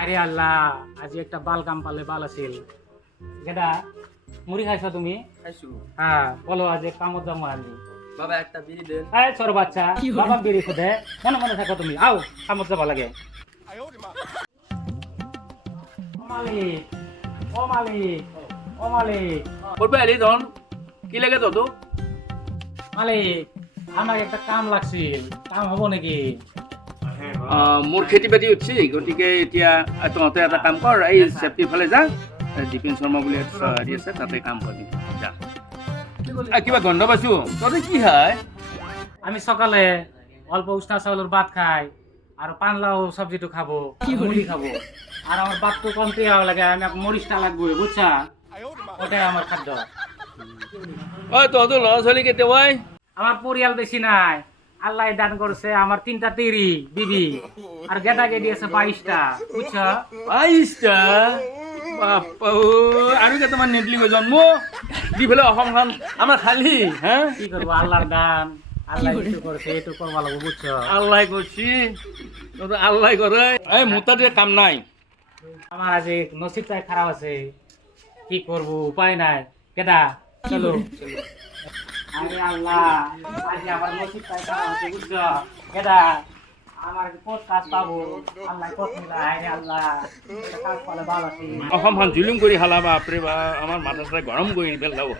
আরে আল্লাহ, আজি একটা বাল কাম পালে বাল আছিল। গেদা মুড়ি খাইছো তুমি? খাইছো। হ্যাঁ বলো, আজ কামত যাবো আমি। বাবা একটা বিড়ি দেন। এই ছোট বাচ্চা, বাবা বেরিয়ে খুদে মনে মনে থাকো তুমি। আও কামত যাবা লাগে। ও মালিক, ও মালিক, ও মালিক, করবে আলি তখন কি লাগে তত? মালিক আমার একটা কাম লাগছিল, কাম হবো নাকি? মোৰ খেতি বাতি উঠছি, গতিকে এতিয়া তহঁতে এটা কাম কৰ, এই চেফটিৰ ফালে যা, দীপেন শৰ্মা বুলি এটা হেৰি আছে, তাতে কাম কৰিবি যা। কিবা গন্ধ পাইছো, তহঁতে কি খায়? আমি সকালে অল্প উষ্ণা চাউলের ভাত খাই, আর পানলাও সবজিটো খাবো, মুড়ি খাবো। আর আমার ভাত তো কমতে হওয়া লাগে, আমি মরিচটা লাগবে বুঝছা, ওটাই আমার খাদ্য। ঐ তহঁতৰ ল'ৰা ছোৱালী কেতিয়া হয়? আমার পরিয়াল বেশি নাই, আল্লাহ দান করছে আমার 3টা তিরি বিবি, আর গেদা গেদি আছে 22টা বুঝছা। 22টা? বাপ্পা ঐ, আৰু কেইটামান নেদলি গৈ জন্ম দি পেলাই অসমখন আমাৰ খালি হা? কি করবো, আল্লাহর দান, আল্লাহ কিছু করছে, একটু করবা লাগবো বুঝছো। আল্লাহ করছি, তহঁতে আল্লাহ কৰে। এই মোৰ তাত কাম নাই। আমার আজ নসিবটাই খারাপ আছে, কি করবো উপায় নাই। গেদা চলো। আরে আল্লাহ, আজ আমার নসিবটাই খারাপ আছে বুঝছো। গেদা আমার কত কাজ পাবো, আল্লাহ কত মিলাই। আরে আল্লাহ, একটা কাজ পালে ভালো আছে। অসমখন জুলুম কৰি হালা বাপৰে বা, আমাৰ মাথা চাথা গৰম কৰি পেলাব।